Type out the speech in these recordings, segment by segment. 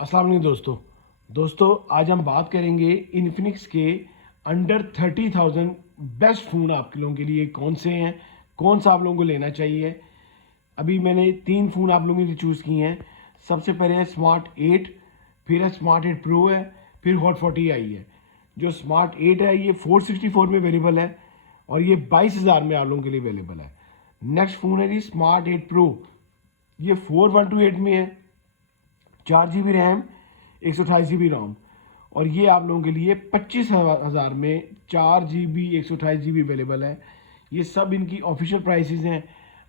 अस्सलाम वालेकुम दोस्तों आज हम बात करेंगे इन्फिनिक्स के अंडर 30,000 बेस्ट फ़ोन आप लोगों के लिए कौन से हैं, कौन सा आप लोगों को लेना चाहिए। अभी मैंने 3 फ़ोन आप लोगों के लिए चूज़ किए हैं। सबसे पहले है स्मार्ट 8, फिर है स्मार्ट 8 प्रो है, फिर हॉट 40 आई है। जो स्मार्ट 8 है ये 464 में अवेलेबल है और ये 22,000 में आप लोगों के लिए अवेलेबल है। नेक्स्ट फ़ोन है जी स्मार्ट 8 प्रो, ये 4128 में है, 4 GB रैम, 128 GB रोम, और ये आप लोगों के लिए 25,000 में 4 GB 128 GB अवेलेबल है। ये सब इनकी ऑफिशियल प्राइसेस हैं।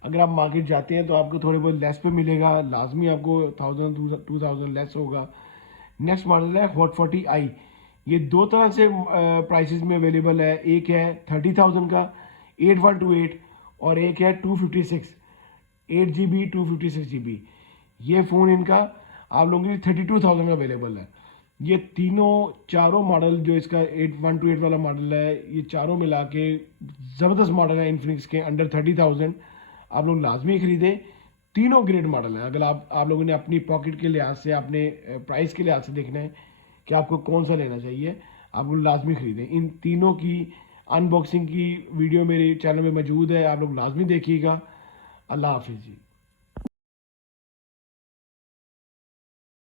अगर आप मार्केट जाते हैं तो आपको थोड़े बहुत लेस पे मिलेगा, लाजमी आपको 1000 लेस होगा। नेक्स्ट मॉडल है हॉट 40i। ये दो तरह से प्राइसेस में अवेलेबल है, एक है 30,000 का 8128 और एक है 256 8 GB 256 GB। ये फ़ोन इनका आप लोगों के लिए 32,000 का अवेलेबल है। ये चारों मॉडल जो इसका 8128 वाला मॉडल है, ये चारों मिला के ज़बरदस्त मॉडल है इन्फिनिक्स के अंडर 30,000। आप लोग लाजमी खरीदें। तीनों ग्रेट मॉडल हैं। अगर आप लोगों ने अपनी पॉकेट के लिहाज से, अपने प्राइस के लिहाज से देखना है कि आपको कौन सा लेना चाहिए, आप लोग लाजमी खरीदें। इन तीनों की अनबॉक्सिंग की वीडियो मेरे चैनल में मौजूद है, आप लोग लाजमी देखिएगा। अल्लाह हाफिज़ जी।